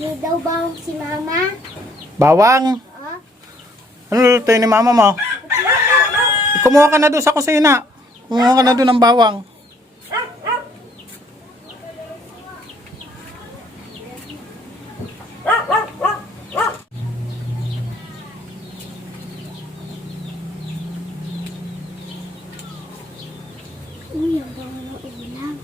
Hindi daw ba si mama? Bawang. Oh, Ano lulutuin ni mama mo? Kumuha ka na doon sa kusina. Kumuha ka na doon ng bawang. uy, ang bango ng ulam.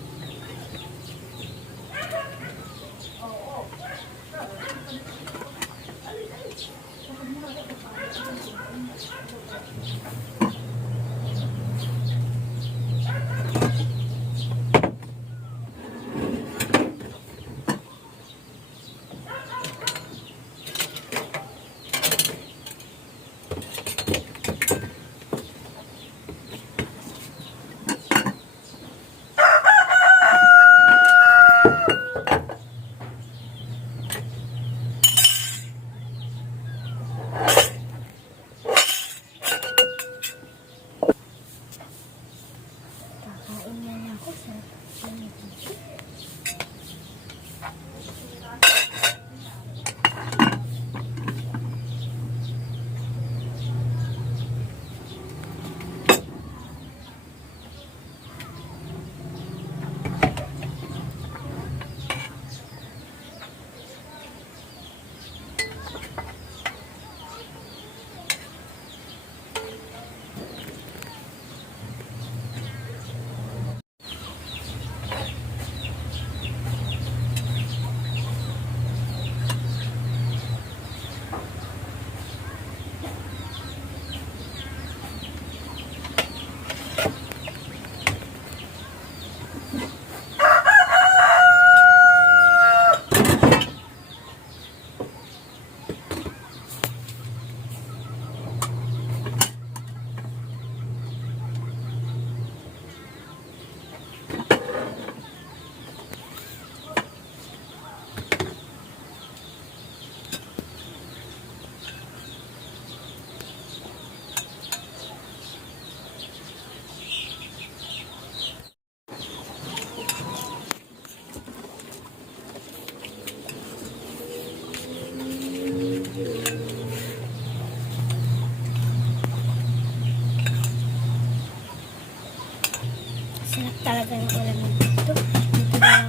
Talaga ng ulam dito. Dito na lang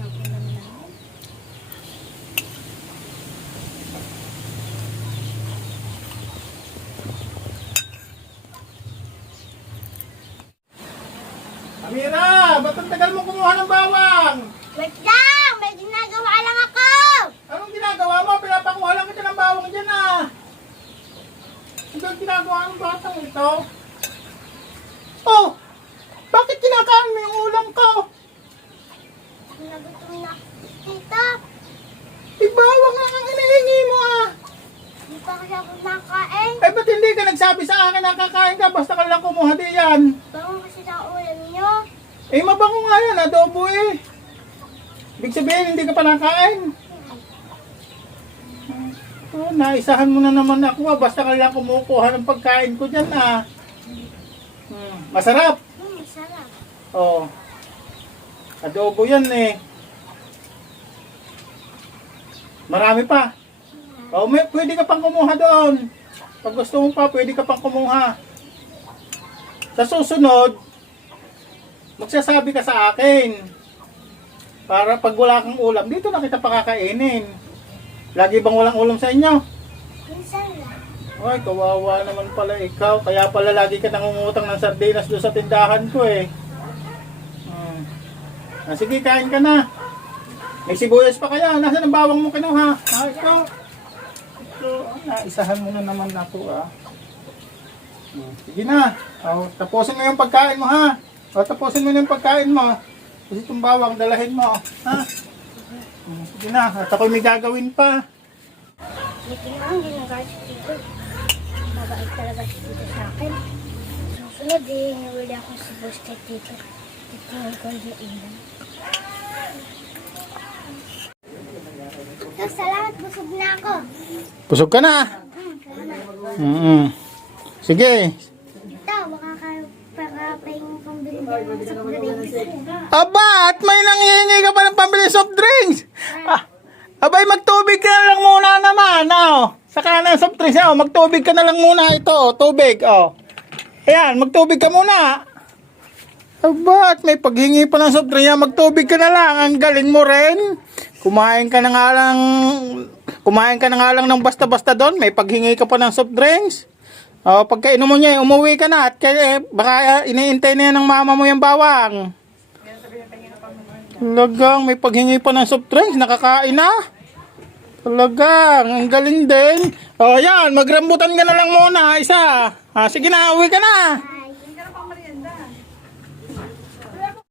ako ng ulam namin. Amira, ba't ang tagal mo kumuha ng bawang? Wait lang! May ginagawa lang ako! Anong ginagawa mo? Pinapakuha lang kita ng bawang dyan ah. Ano ang ginagawa ng batang ito? Oh, bakit kinakain mo yung ulam ko? Nagutom na ako, tita. Ibawang lang ang hinihingi mo ah. Hindi pa kasi ako nakain. Eh, ba't hindi ka nagsabi sa akin na kakain ka? Basta ka lang kumuha di yan. Bango kasi ng ulam nyo. Eh, mabango nga yan, adobo eh. Ibig sabihin, hindi ka pa nakain. Oh, naisahan mo na naman ako ah. Basta ka lang kumukuha ng pagkain ko dyan ah. Hmm, masarap. Hmm, masarap. Oh. Adobo yan eh. Marami pa. Oh, may, pwede ka pang kumuha doon. Pag gusto mo pa, pwede ka pang kumuha. Sa susunod, magsasabi ka sa akin. Para pag wala kang ulam, dito na kita pakakainin. Lagi bang walang ulam sa inyo? Minsan lang. Ay, kawawa naman pala ikaw. Kaya pala lagi ka nangungutang ng sardinas doon sa tindahan ko eh. Hmm. Ah, sige, kain ka na. May sibuyas pa kaya. Nasaan ang bawang mo kinuha? Ha, ikaw. Ito, ah, isahan mo na naman ako ah. Hmm, Sige na. Oh, tapusin mo yung pagkain mo ha. O, tapusin mo na yung pagkain mo. Kasi itong bawang, dalahin mo. Ha? Hmm, Sige na. At ako'y may gagawin pa. Buti na ang ginagawa si Tito. Mabait talaga si Tito sa akin. Susunod eh, nawala ako si boss kay Tito. Titingin ko yung ilan. So, salamat, busog na ako. Busog ka na. Hmm. Mm Sige. Ito, baka ka pakapahing pambili ng soft drinks. Aba, at may nanghihingi ka pa ng pambili soft drinks. Ah, abay, magtubig ka na lang muna naman, oh. Saka na soft drinks, oh. Magtubig ka na lang muna ito, oh. Tubig, oh. Ayan, magtubig ka muna. Aba, at may paghingi pa ng soft drink, yan, magtubig ka na lang. Ang galing mo rin. Kumain ka na nga lang, kumain ka na nga lang ng basta-basta doon. May paghingi ka pa ng soft drinks. Oh, pagkainom mo niya, umuwi ka na. At kaya, eh, baka uh, iniintay na yan ng mama mo yung bawang. Talagang may paghingi pa ng soft drinks, nakakain na. Talagang, ang galing din. O yan, magrambutan ka na lang muna, isa. Ah, sige na, uwi ka na.